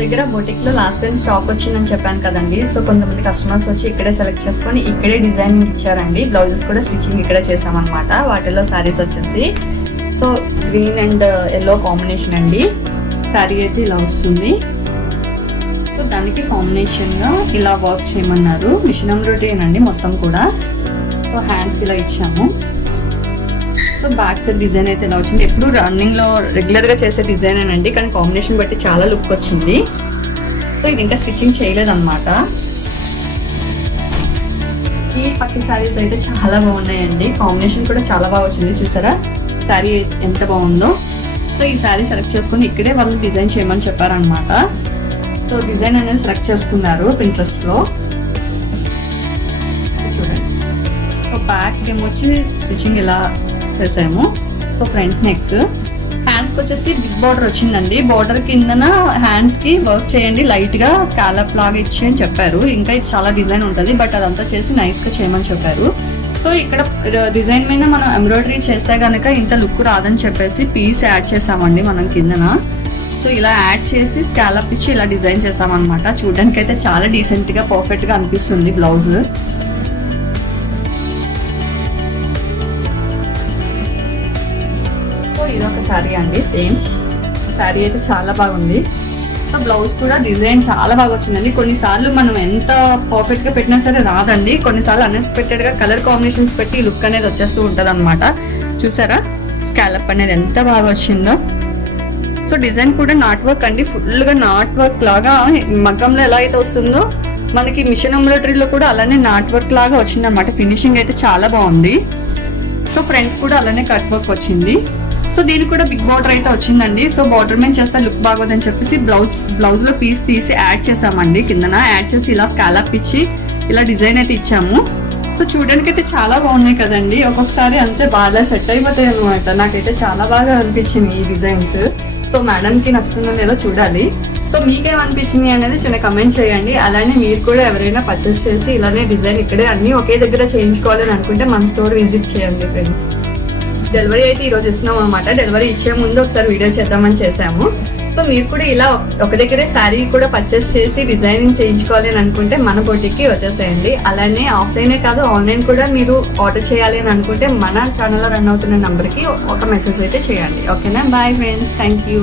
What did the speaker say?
దగ్గర బొటిక్ లో last time stock వచ్చిందని చెప్పాను కదండి. సో కొంతమంది కస్టమర్స్ వచ్చి ఇక్కడే సెలెక్ట్ చేసుకొని ఇక్కడే డిజైనింగ్ ఇచ్చారండి. బ్లౌజెస్ కూడా స్టిచ్చింగ్ ఇక్కడే చేసామన్నమాట. వాటిలో శారీస్ వచ్చేసి so green and yellow combination అండి. శారీ అయితే ఇలా వస్తుంది. సో దానికి కాంబినేషన్ గా ఇలా వర్క్ చేయమన్నారు. మిషన్ ఎంబ్రాయిడరీ అండి మొత్తం కూడా. సో హ్యాండ్స్ కి ఇలా ఇచ్చాము. సో బ్యాక్ సైడ్ డిజైన్ అయితే ఇలా వచ్చింది. ఎప్పుడు రన్నింగ్ లో రెగ్యులర్ గా చేసే డిజైన్ అండి, కానీ కాంబినేషన్ బట్టి చాలా లుక్ వచ్చింది. సో ఇది ఇంకా స్టిచ్చింగ్ చేయలేదన్నమాట. ఈ పట్టు శారీస్ అయితే చాలా బాగున్నాయండి. కాంబినేషన్ కూడా చాలా బాగా వచ్చింది. చూసారా శారీ ఎంత బాగుందో. సో ఈ శారీ సెలెక్ట్ చేసుకుని ఇక్కడే వాళ్ళు డిజైన్ చేయమని చెప్పారనమాట. సో డిజైన్ అనేది సెలెక్ట్ చేసుకున్నారు Pinterest లో. చూడండి. సో బ్యాక్ ఏమొచ్చి స్టిచ్చింగ్ ఇలా చేసాము. సో ఫ్రంట్ నెక్, హ్యాండ్స్ కి వచ్చేసి బిగ్ బార్డర్ వచ్చిందండి. బార్డర్ కిందన హ్యాండ్స్ కి వర్క్ చేయండి, లైట్ గా స్కాలప్ లాగా ఇచ్చి అని చెప్పారు. ఇంకా ఇది చాలా డిజైన్ ఉంటుంది, బట్ అదంతా చేసి నైస్ గా చేయమని చెప్పారు. సో ఇక్కడ డిజైన్ మీద మనం ఎంబ్రాయిడరీ చేస్తే గనక ఇంత లుక్ రాదని చెప్పేసి పీస్ యాడ్ చేసామండి మనం కిందన. సో ఇలా యాడ్ చేసి స్కాలప్ ఇచ్చి ఇలా డిజైన్ చేసామన్నమాట. చూడడానికి అయితే చాలా డీసెంట్ గా పర్ఫెక్ట్ గా అనిపిస్తుంది బ్లౌజ్. ఇదొక శారీ అండి. సేమ్ శారీ అయితే చాలా బాగుంది. సో బ్లౌజ్ కూడా డిజైన్ చాలా బాగా వచ్చిందండి. కొన్నిసార్లు మనం ఎంత పర్ఫెక్ట్ గా పెట్టినా సరే రాదండి. కొన్నిసార్లు అన్ఎక్స్పెక్టెడ్ గా కలర్ కాంబినేషన్స్ పెట్టి లుక్ అనేది వచ్చేస్తూ ఉంటది అనమాట. చూసారా స్కాలప్ అనేది ఎంత బాగా వచ్చిందో. సో డిజైన్ కూడా నాట్ వర్క్ అండి. ఫుల్ గా నాట్ వర్క్ లాగా మగ్గంలో ఎలా అయితే వస్తుందో మనకి మిషన్ ఎంబ్రాయిడరీలో కూడా అలానే నాట్ వర్క్ లాగా వచ్చింది అనమాట. ఫినిషింగ్ అయితే చాలా బాగుంది. సో ఫ్రంట్ కూడా అలానే కట్ వర్క్ వచ్చింది. సో దీనికి కూడా బిగ్ బార్డర్ అయితే వచ్చిందండి. సో బార్డర్ మీద చేస్తే లుక్ బాగోదని చెప్పేసి బ్లౌజ్ లో పీస్ తీసి యాడ్ చేసామండి. కిందన యాడ్ చేసి ఇలా స్కాలప్ ఇచ్చి ఇలా డిజైన్ అయితే ఇచ్చాము. సో చూడడానికి అయితే చాలా బాగున్నాయి కదండి. ఒక్కొక్కసారి అంతే బాగా సెట్ అయిపోతాయి అనమాట. నాకైతే చాలా బాగా అనిపించింది ఈ డిజైన్స్. సో మేడం కి నచ్చుతుందో లేదో చూడాలి. సో మీకేమనిపించింది అనేది చిన్న కమెంట్ చేయండి. అలానే మీరు కూడా ఎవరైనా పర్చేస్ చేసి ఇలానే డిజైన్ ఇక్కడే అన్ని ఒకే దగ్గర చేయించుకోవాలని అనుకుంటే మన స్టోర్ విజిట్ చేయండి ఫ్రెండ్. డెలివరీ అయితే ఈ రోజు ఇస్తున్నాం అనమాట. డెలివరీ ఇచ్చే ముందు ఒకసారి వీడియో చేద్దామని చేసాము. సో మీరు కూడా ఇలా ఒక దగ్గరే శారీ కూడా పర్చేస్ చేసి డిజైనింగ్ చేయించుకోవాలి అని అనుకుంటే మన బొటిక్ కి వచ్చేసేయండి. అలానే ఆఫ్లైనే కాదు ఆన్లైన్ కూడా మీరు ఆర్డర్ చేయాలి అని అనుకుంటే మన ఛానల్లో రన్ అవుతున్న నంబర్ కి ఒక మెసేజ్ అయితే చేయండి. ఓకేనా? Bye friends, thank you.